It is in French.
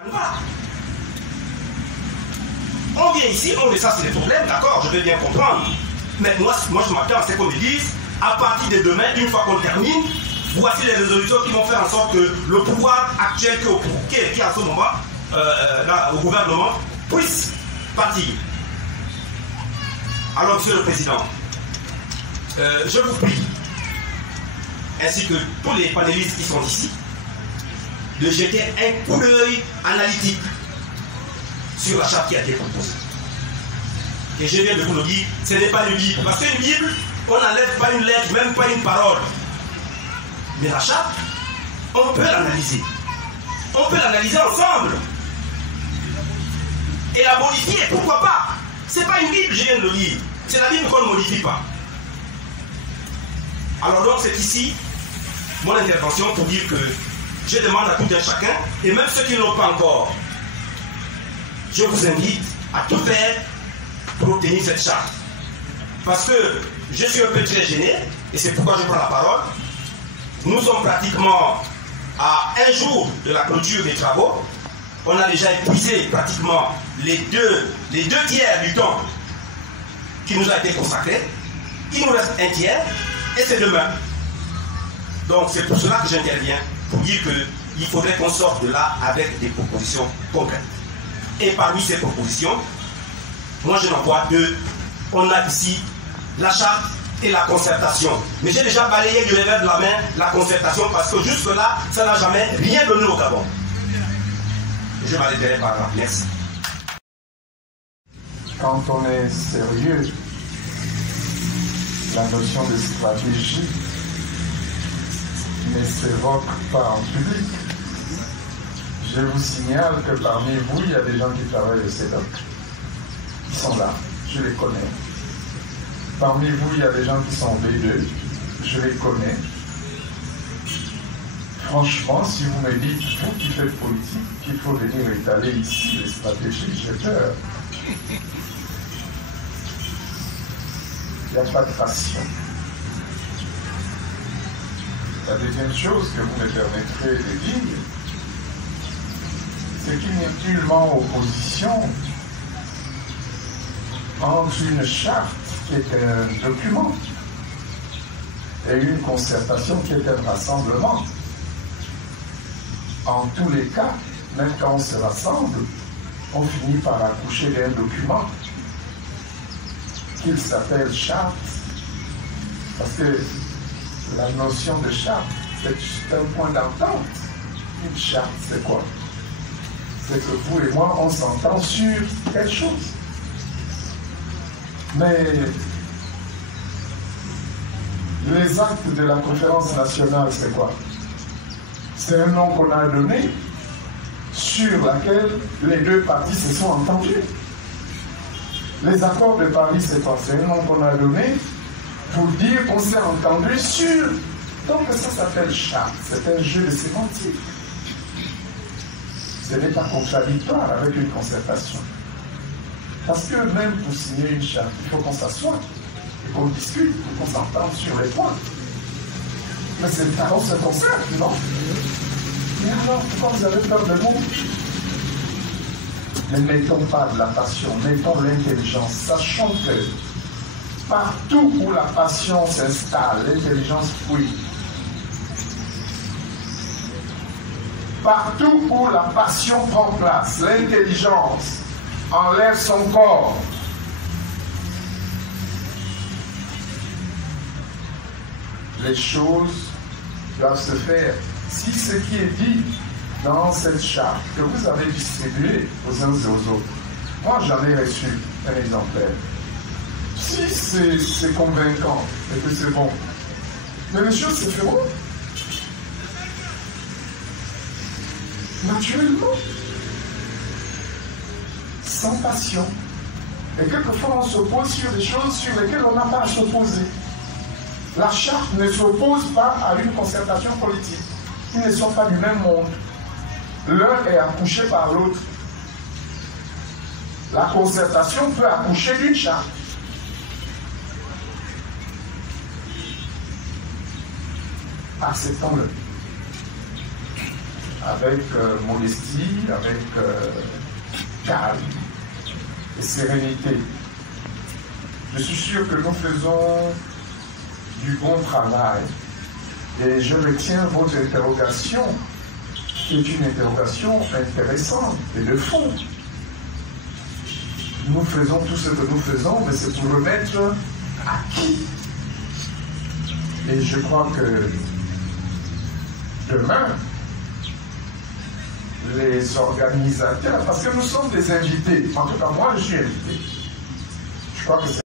Voilà. On vient ici, on dit ça c'est des problèmes, d'accord, je vais bien comprendre. Mais moi je m'attends à ce qu'on me dise, à partir de demain, une fois qu'on termine, voici les résolutions qui vont faire en sorte que le pouvoir actuel qui est à ce moment là, au gouvernement puisse partir. Alors, Monsieur le Président, je vous prie, ainsi que tous les panélistes qui sont ici, de jeter un coup d'œil analytique sur la charte qui a été proposée. Et je viens de vous le dire, ce n'est pas une Bible. Parce qu'une Bible, on n'enlève pas une lettre, même pas une parole. Mais la charte, on peut l'analyser. On peut l'analyser ensemble. Et la modifier, pourquoi pas? Ce n'est pas une Bible, je viens de le dire. C'est la Bible qu'on ne modifie pas. Alors donc c'est ici mon intervention pour dire que je demande à tout un chacun, et même ceux qui ne l'ont pas encore, je vous invite à tout faire pour obtenir cette charte. Parce que je suis un peu très gêné, et c'est pourquoi je prends la parole. Nous sommes pratiquement à un jour de la clôture des travaux. On a déjà épuisé pratiquement les deux tiers du temps qui nous a été consacré. Il nous reste un tiers, et c'est demain. Donc c'est pour cela que j'interviens, pour dire qu'il faudrait qu'on sorte de là avec des propositions concrètes. Et parmi ces propositions, moi je n'en vois deux. On a ici la charte et la concertation. Mais j'ai déjà balayé du revers de la main la concertation parce que jusque-là, ça n'a jamais rien donné au Gabon. Je m'arrêterai par là. Merci. Quand on est sérieux, la notion de stratégie ne s'évoque pas en public. Je vous signale que parmi vous, il y a des gens qui travaillent au CEDOC. Ils sont là, je les connais. Parmi vous, il y a des gens qui sont B2, je les connais. Franchement, si vous me dites, vous qui faites politique, qu'il faut venir étaler ici les stratégies, j'ai peur. Il n'y a pas de passion. La deuxième chose que vous me permettrez de dire, c'est qu'il n'y a nullement opposition entre une charte qui est un document et une concertation qui est un rassemblement. En tous les cas, même quand on se rassemble, on finit par accoucher d'un document qu'il s'appelle charte. Parce que la notion de charte, c'est un point d'entente. Une charte, c'est quoi? C'est que vous et moi, on s'entend sur quelque chose. Mais les actes de la conférence nationale, c'est quoi? C'est un nom qu'on a donné sur laquelle les deux parties se sont entendues. Les accords de Paris, c'est quoi? C'est un nom qu'on a donné pour dire qu'on s'est entendu sur. Donc ça s'appelle charte. C'est un jeu de sémantique. Ce n'est pas contradictoire avec une concertation. Parce que même pour signer une charte, il faut qu'on s'assoie et qu'on discute, qu'on s'entende sur les points. Mais c'est alors ce concert, non? Mais alors, pourquoi vous avez peur de nous? Ne mettons pas de la passion, mettons l'intelligence, sachant que partout où la passion s'installe, l'intelligence fuit. Partout où la passion prend place, l'intelligence enlève son corps. Les choses doivent se faire. Si ce qui est dit dans cette charte que vous avez distribuée aux uns et aux autres, moi j'en ai reçu un exemplaire. Si c'est convaincant et que c'est bon, mais les choses se feront naturellement, sans passion. Et quelquefois on s'oppose sur des choses sur lesquelles on n'a pas à s'opposer. La charte ne s'oppose pas à une concertation politique. Ils ne sont pas du même monde. L'un est accouché par l'autre. La concertation peut accoucher d'une charte. Acceptons-le. avec modestie, avec calme et sérénité. Je suis sûr que nous faisons du bon travail. Et je retiens votre interrogation, qui est une interrogation intéressante et de fond. Nous faisons tout ce que nous faisons, mais c'est pour remettre à qui? Et je crois que demain, les organisateurs, parce que nous sommes des invités, en tout cas moi je suis invité, je crois que c'est